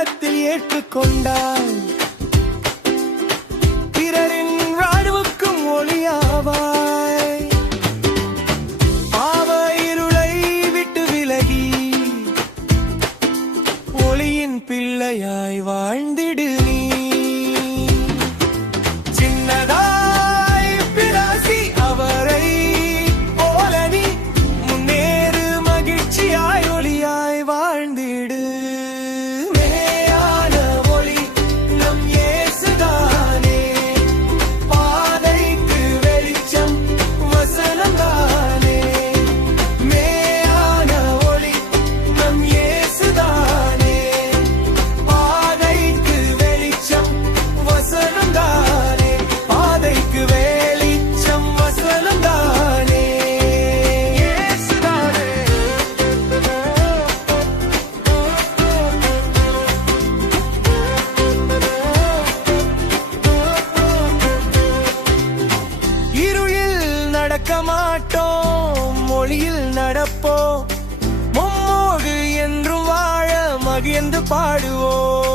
உள்ளத்தில் ஏற்றுக்கொண்டாய். பிறரின் வாழ்வுக்கும் ஒளியாவாய். பாவ இருளை விட்டு விலகி ஒளியின் பிள்ளையாய் வாழ்ந்திடு நீ. சின்னதாய் பிராசி அவரை போல நீ முன்னேறு, மகிழ்ச்சியாய் ஒளியாய் வாழ்ந்திடு. மேயான ஒளி நம் இயேசுதானே, பாதைக்கு வெளிச்சம் வசனம்தானே. மேயான ஒளி நம் இயேசுதானே, பாதைக்கு வெளிச்சம் வசனம்தானே. பாதைக்கு வெளிச்சம் வசனம்தானே. இயேசுதானே. இருளில் நடக்க மாட்டோம், மொழியில் நடப்போம். மும்மோடு என்றும் வாழ மகிழ்ந்து பாடுவோம்.